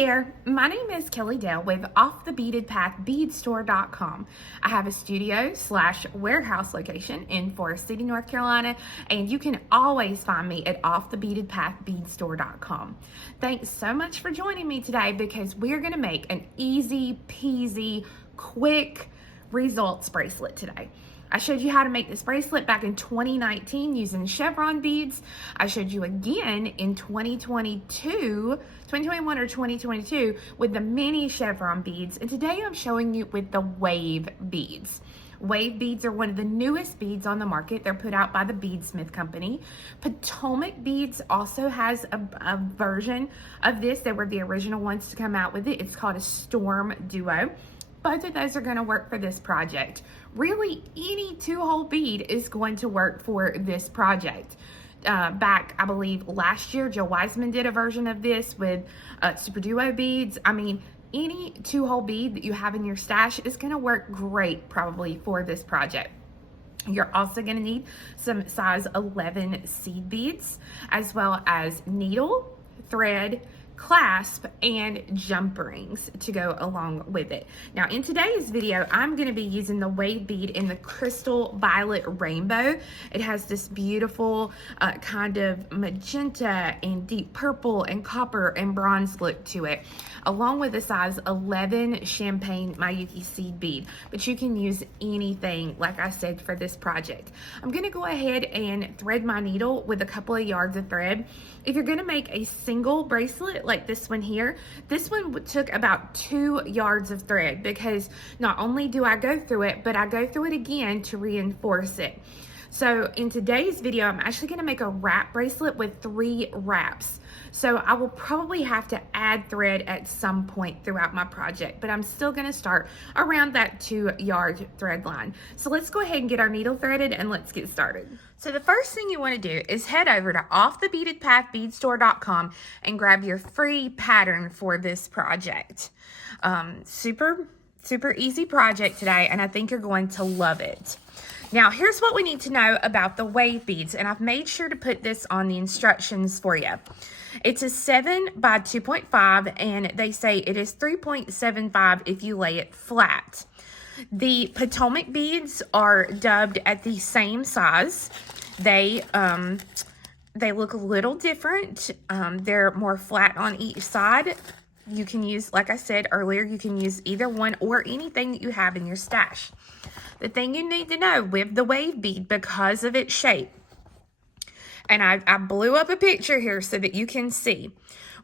there, my name is Kelly Dale with Off the Beaded Path beadstore.com. I have a studio / warehouse location in Forest City, North Carolina, and you can always find me at Off the Beaded Path beadstore.com. Thanks so much for joining me today because we're going to make an easy peasy, quick results bracelet today. I showed you how to make this bracelet back in 2019 using chevron beads. I showed you again in 2021 or 2022 with the mini chevron beads. And today I'm showing you with the wave beads. Wave beads are one of the newest beads on the market. They're put out by the Beadsmith Company. Potomac Beads also has a version of this. They were the original ones to come out with it. It's called a Storm Duo. Both of those are going to work for this project. Really, any two-hole bead is going to work for this project. Back, I believe, last year, Joe Wiseman did a version of this with Super Duo beads. I mean, any two-hole bead that you have in your stash is going to work great probably for this project. You're also going to need some size 11 seed beads, as well as needle, thread, clasp, and jump rings to go along with it. Now in today's video, I'm going to be using the wave bead in the crystal violet rainbow. It has this beautiful kind of magenta and deep purple and copper and bronze look to it, along with a size 11 champagne Mayuki seed bead, but you can use anything, like I said, for this project. I'm going to go ahead and thread my needle with a couple of yards of thread. If you're going to make a single bracelet like this one here, this one took about 2 yards of thread because not only do I go through it, but I go through it again to reinforce it. So in today's video, I'm actually going to make a wrap bracelet with 3 wraps. So I will probably have to add thread at some point throughout my project, but I'm still going to start around that 2-yard thread line. So let's go ahead and get our needle threaded and let's get started. So the first thing you want to do is head over to offthebeadedpathbeadstore.com and grab your free pattern for this project. Super easy project today, and I think you're going to love it. Now, here's what we need to know about the wave beads, and I've made sure to put this on the instructions for you. It's a 7 by 2.5, and they say it is 3.75 if you lay it flat. The Potomac beads are dubbed at the same size. They look a little different. They're more flat on each side. You can use, like I said earlier, you can use either one or anything that you have in your stash. The thing you need to know with the wave bead, because of its shape, and I blew up a picture here so that you can see.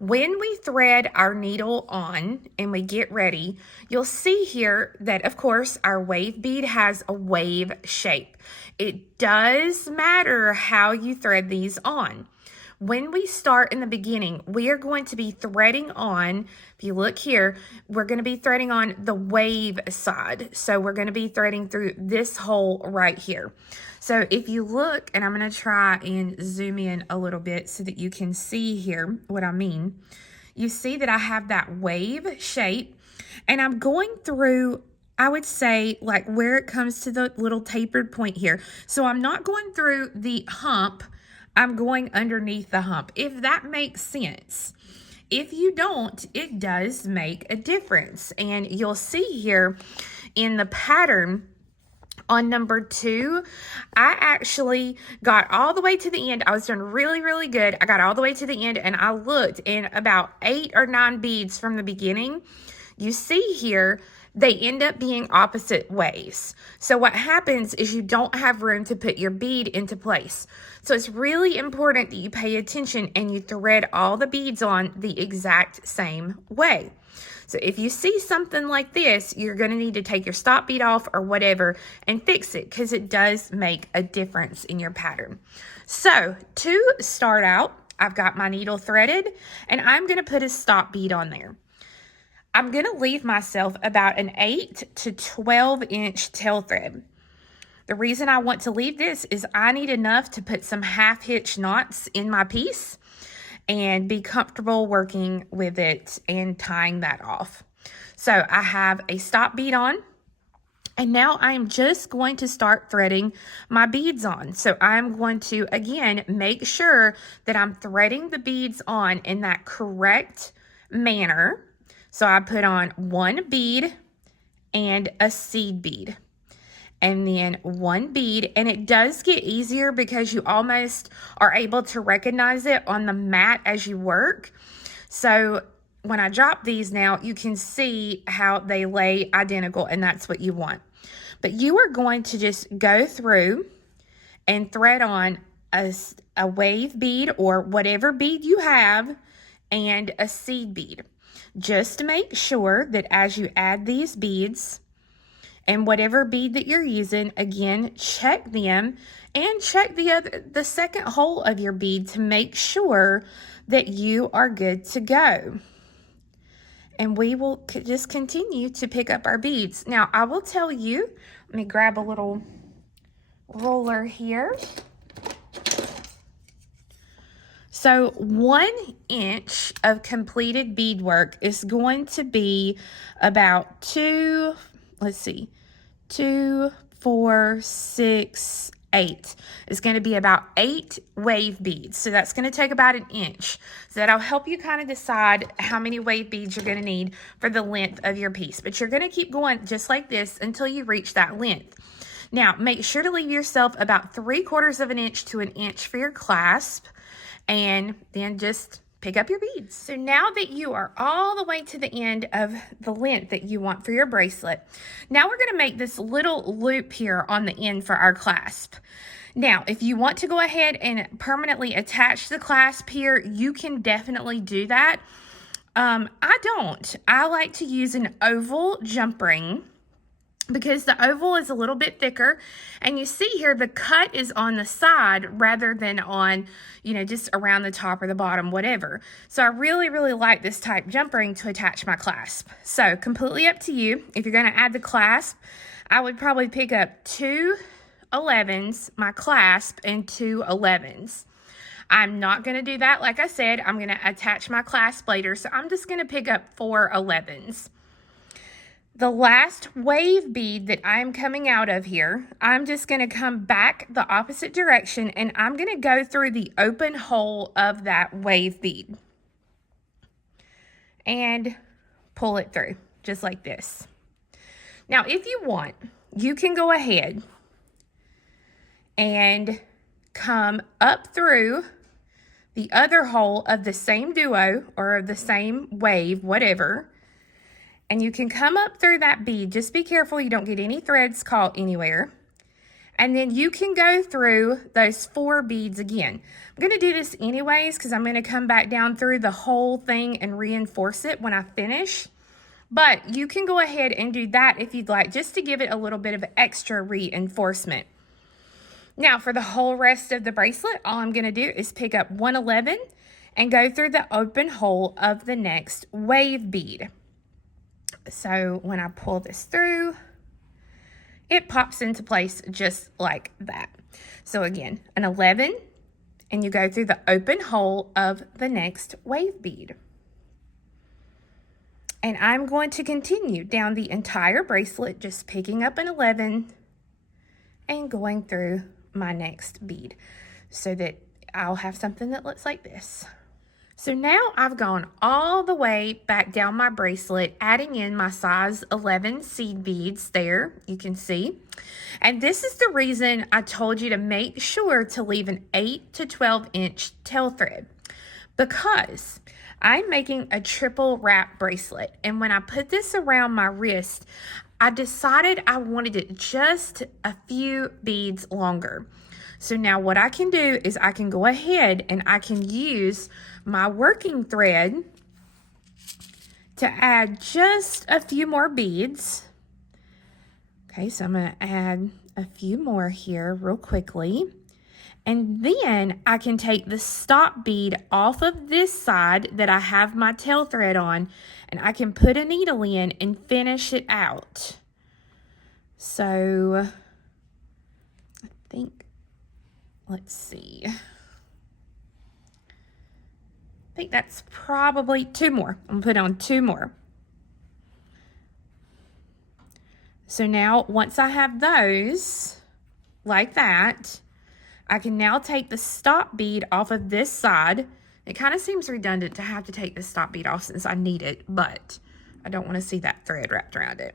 When we thread our needle on and we get ready, you'll see here that, of course, our wave bead has a wave shape. It does matter how you thread these on. When we start in the beginning, we are going to be threading on, if you look here, we're going to be threading on the wave side. So we're going to be threading through this hole right here. So if you look, and I'm going to try and zoom in a little bit so that you can see here what I mean. You see that I have that wave shape, and I'm going through, I would say, like where it comes to the little tapered point here. So I'm not going through the hump, I'm going underneath the hump, if that makes sense. If you don't, it does make a difference. And you'll see here in the pattern on number 2, I actually got all the way to the end. I was doing really good. I got all the way to the end, and I looked, in about 8 or 9 beads from the beginning, you see here, they end up being opposite ways. So what happens is you don't have room to put your bead into place. So it's really important that you pay attention and you thread all the beads on the exact same way. So if you see something like this, you're going to need to take your stop bead off or whatever and fix it, because it does make a difference in your pattern. So to start out, I've got my needle threaded, and I'm going to put a stop bead on there. I'm going to leave myself about an 8 to 12 inch tail thread. The reason I want to leave this is I need enough to put some half hitch knots in my piece and be comfortable working with it and tying that off. So I have a stop bead on, and now I'm just going to start threading my beads on. So I'm going to, again, make sure that I'm threading the beads on in that correct manner. So I put on one bead and a seed bead, and then one bead, and it does get easier because you almost are able to recognize it on the mat as you work. So when I drop these now, you can see how they lay identical, and that's what you want. But you are going to just go through and thread on a wave bead or whatever bead you have and a seed bead. Just make sure that as you add these beads and whatever bead that you're using, again, check them and check the second hole of your bead to make sure that you are good to go. And we will just continue to pick up our beads. Now, I will tell you, let me grab a little roller here. So 1 inch of completed beadwork is going to be about 2, 4, 6, 8. It's going to be about 8 wave beads. So that's going to take about 1 inch. So that'll help you kind of decide how many wave beads you're going to need for the length of your piece. But you're going to keep going just like this until you reach that length. Now, make sure to leave yourself about 3/4 of an inch to 1 inch for your clasp, and then just pick up your beads. So now that you are all the way to the end of the length that you want for your bracelet, now we're going to make this little loop here on the end for our clasp. Now, if you want to go ahead and permanently attach the clasp here, you can definitely do that. I don't. I like to use an oval jump ring, because the oval is a little bit thicker, and you see here the cut is on the side rather than on, just around the top or the bottom, whatever. So I really, really like this type jump ring to attach my clasp. So completely up to you. If you're going to add the clasp, I would probably pick up 2 11s, my clasp, and 2 11s. I'm not going to do that. Like I said, I'm going to attach my clasp later, so I'm just going to pick up 4 11s. The last wave bead that I'm coming out of here, I'm just going to come back the opposite direction, and I'm going to go through the open hole of that wave bead and pull it through just like this. Now, if you want, you can go ahead and come up through the other hole of the same duo or of the same wave, whatever. And you can come up through that bead. Just be careful you don't get any threads caught anywhere. And then you can go through those 4 beads again. I'm going to do this anyways because I'm going to come back down through the whole thing and reinforce it when I finish. But you can go ahead and do that if you'd like, just to give it a little bit of extra reinforcement. Now, for the whole rest of the bracelet, all I'm going to do is pick up 1 11 and go through the open hole of the next wave bead. So when I pull this through, it pops into place just like that. So again, an 11, and you go through the open hole of the next wave bead. And I'm going to continue down the entire bracelet, just picking up an 11 and going through my next bead so that I'll have something that looks like this. So now I've gone all the way back down my bracelet, adding in my size 11 seed beads there, you can see. And this is the reason I told you to make sure to leave an 8 to 12 inch tail thread, because I'm making a triple wrap bracelet. And when I put this around my wrist, I decided I wanted it just a few beads longer. So now what I can do is I can go ahead and I can use my working thread to add just a few more beads. Okay, so I'm going to add a few more here real quickly. And then I can take the stop bead off of this side that I have my tail thread on, and I can put a needle in and finish it out. So I think, let's see. I think that's probably 2 more. I'm gonna put on 2 more. So now once I have those like that, I can now take the stop bead off of this side, It kind of seems redundant to have to take this stop bead off since I need it, but I don't want to see that thread wrapped around it.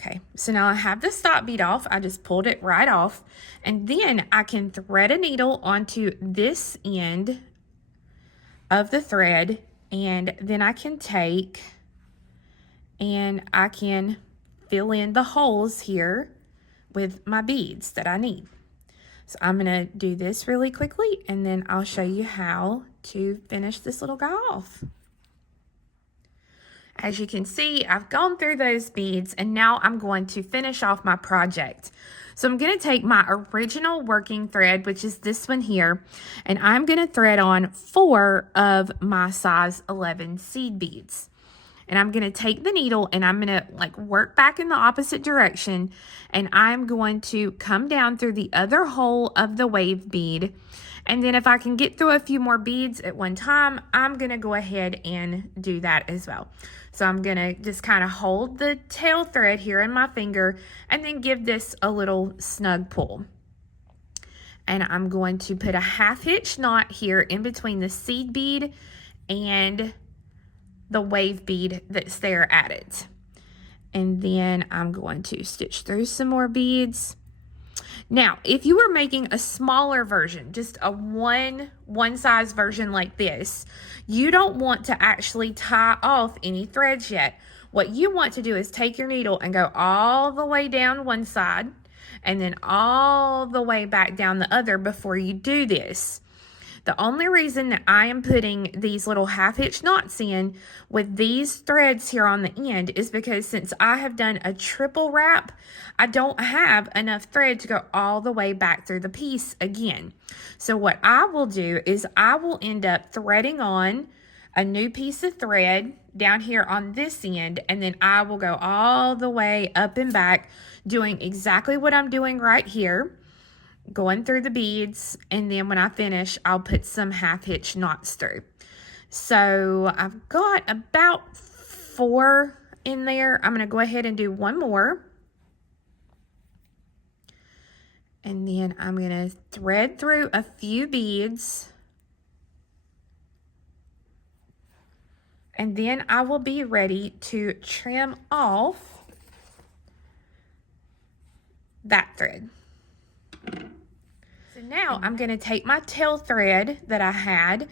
Okay, so now I have the stop bead off. I just pulled it right off, and then I can thread a needle onto this end of the thread, and then I can take and I can fill in the holes here with my beads that I need. So I'm gonna do this really quickly, and then I'll show you how to finish this little guy off. As you can see, I've gone through those beads, and now I'm going to finish off my project. So I'm going to take my original working thread, which is this one here, and I'm going to thread on 4 of my size 11 seed beads. And I'm going to take the needle and I'm going to like work back in the opposite direction, and I'm going to come down through the other hole of the wave bead. And then if I can get through a few more beads at one time, I'm going to go ahead and do that as well. So I'm going to just kind of hold the tail thread here in my finger and then give this a little snug pull. And I'm going to put a half hitch knot here in between the seed bead and the wave bead that's there at it. And then I'm going to stitch through some more beads. Now, if you were making a smaller version, just a one size version like this, you don't want to actually tie off any threads yet. What you want to do is take your needle and go all the way down one side and then all the way back down the other before you do this. The only reason that I am putting these little half hitch knots in with these threads here on the end is because since I have done a triple wrap, I don't have enough thread to go all the way back through the piece again. So what I will do is I will end up threading on a new piece of thread down here on this end, and then I will go all the way up and back doing exactly what I'm doing right here, going through the beads, and then when I finish, I'll put some half hitch knots through. So I've got about 4 in there. I'm going to go ahead and do one more. And then I'm going to thread through a few beads. And then I will be ready to trim off that thread. So now I'm going to take my tail thread that I had,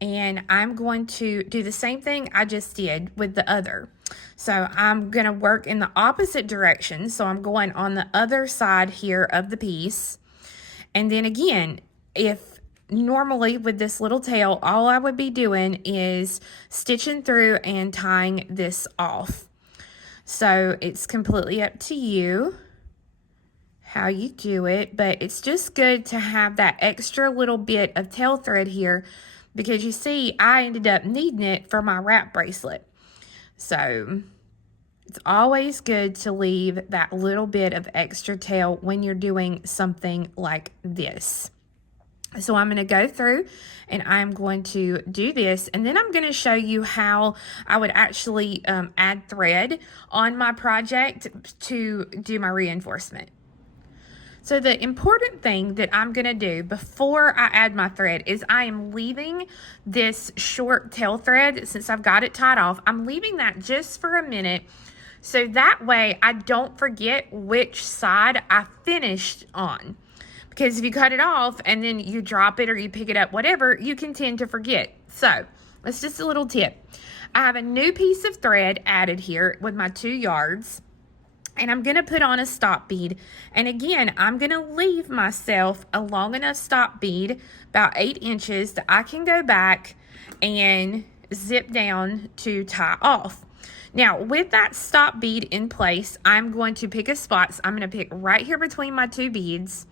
and I'm going to do the same thing I just did with the other. So I'm going to work in the opposite direction. So I'm going on the other side here of the piece. And then again, if normally with this little tail, all I would be doing is stitching through and tying this off. So it's completely up to you how you do it, but it's just good to have that extra little bit of tail thread here because you see I ended up needing it for my wrap bracelet. So it's always good to leave that little bit of extra tail when you're doing something like this. So I'm going to go through and I'm going to do this, and then I'm going to show you how I would actually add thread on my project to do my reinforcement. So the important thing that I'm going to do before I add my thread is I am leaving this short tail thread, since I've got it tied off, I'm leaving that just for a minute so that way I don't forget which side I finished on. Because if you cut it off and then you drop it or you pick it up, whatever, you can tend to forget. So that's just a little tip. I have a new piece of thread added here with my 2 yards. And I'm going to put on a stop bead. And again, I'm going to leave myself a long enough stop bead, about 8 inches, that I can go back and zip down to tie off. Now, with that stop bead in place, I'm going to pick a spot. So I'm going to pick right here between my 2 beads.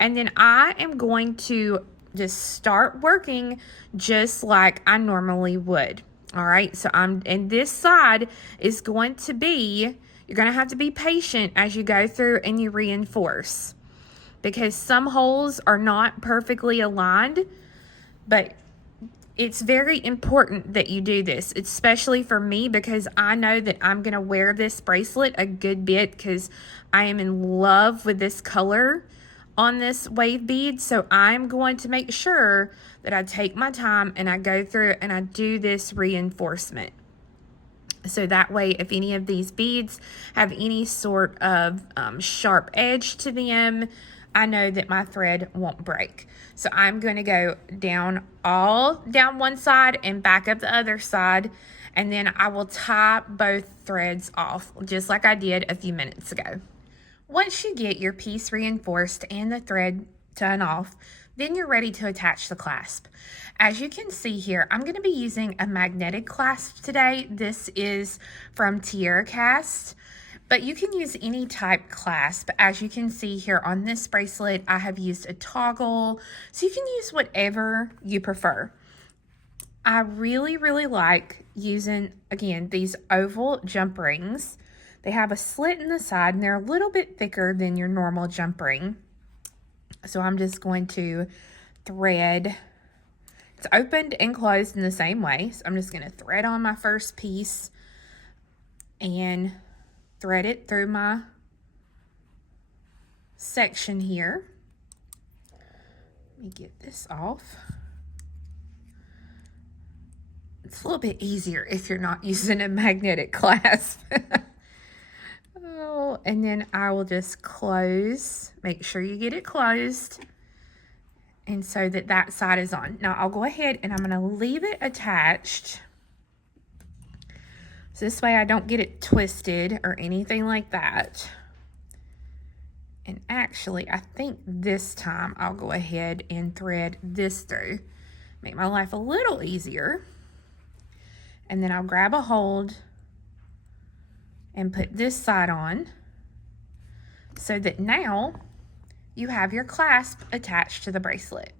And then I am going to just start working just like I normally would. All right, so and this side is going to be, you're going to have to be patient as you go through and you reinforce, because some holes are not perfectly aligned, but it's very important that you do this, especially for me, because I know that I'm going to wear this bracelet a good bit because I am in love with this color on this wave bead, so I'm going to make sure that I take my time and I go through and I do this reinforcement. So that way, if any of these beads have any sort of sharp edge to them, I know that my thread won't break. So I'm going to go down one side and back up the other side, and then I will tie both threads off just like I did a few minutes ago. Once you get your piece reinforced and the thread done off, then you're ready to attach the clasp. As you can see here, I'm going to be using a magnetic clasp today. This is from Tierra Cast, but you can use any type clasp. As you can see here on this bracelet, I have used a toggle, so you can use whatever you prefer. I really, really like using, again, these oval jump rings. They have a slit in the side and they're a little bit thicker than your normal jump ring. So I'm just going to thread. It's opened and closed in the same way. So I'm just going to thread on my first piece and thread it through my section here. Let me get this off. It's a little bit easier if you're not using a magnetic clasp. Oh, and then I will just close. Make sure you get it closed, and so that that side is on. Now I'll go ahead and I'm going to leave it attached. So this way I don't get it twisted or anything like that. And actually, I think this time I'll go ahead and thread this through. Make my life a little easier. And then I'll grab a hold and put this side on so that now you have your clasp attached to the bracelet.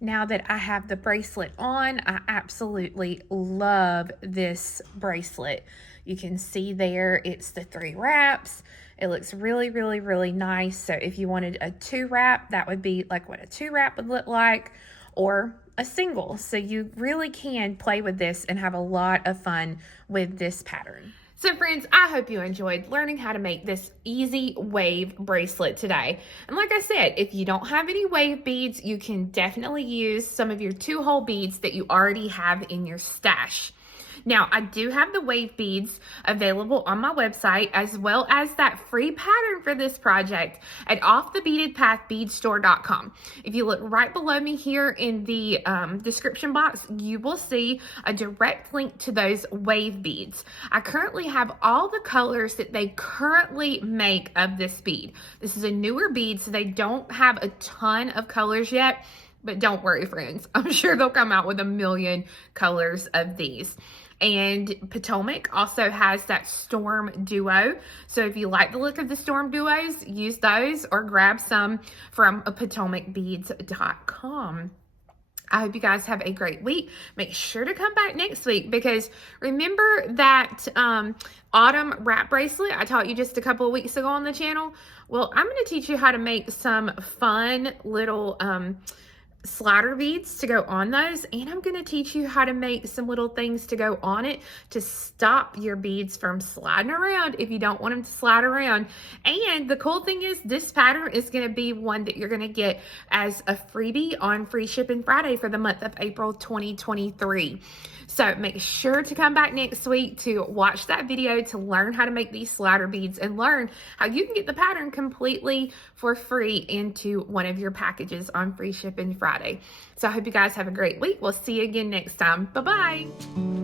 Now that I have the bracelet on, I absolutely love this bracelet. You can see there, it's the 3 wraps. It looks really, really, really nice. So if you wanted a 2 wrap, that would be like what a 2 wrap would look like, or a single. So you really can play with this and have a lot of fun with this pattern. So friends, I hope you enjoyed learning how to make this easy wave bracelet today. And like I said, if you don't have any wave beads, you can definitely use some of your 2-hole beads that you already have in your stash. Now, I do have the wave beads available on my website, as well as that free pattern for this project at offthebeadedpathbeadstore.com. If you look right below me here in the description box, you will see a direct link to those wave beads. I currently have all the colors that they currently make of this bead. This is a newer bead, so they don't have a ton of colors yet. But don't worry, friends. I'm sure they'll come out with a million colors of these. And Potomac also has that Storm Duo. So if you like the look of the Storm Duos, use those or grab some from potomacbeads.com. I hope you guys have a great week. Make sure to come back next week, because remember that autumn wrap bracelet I taught you just a couple of weeks ago on the channel? Well, I'm going to teach you how to make some fun little slider beads to go on those, and I'm going to teach you how to make some little things to go on it to stop your beads from sliding around if you don't want them to slide around. And the cool thing is, this pattern is going to be one that you're going to get as a freebie on Free Shipping Friday for the month of April 2023. So make sure to come back next week to watch that video to learn how to make these slider beads and learn how you can get the pattern completely for free into one of your packages on Free Shipping Friday. So I hope you guys have a great week. We'll see you again next time. Bye-bye.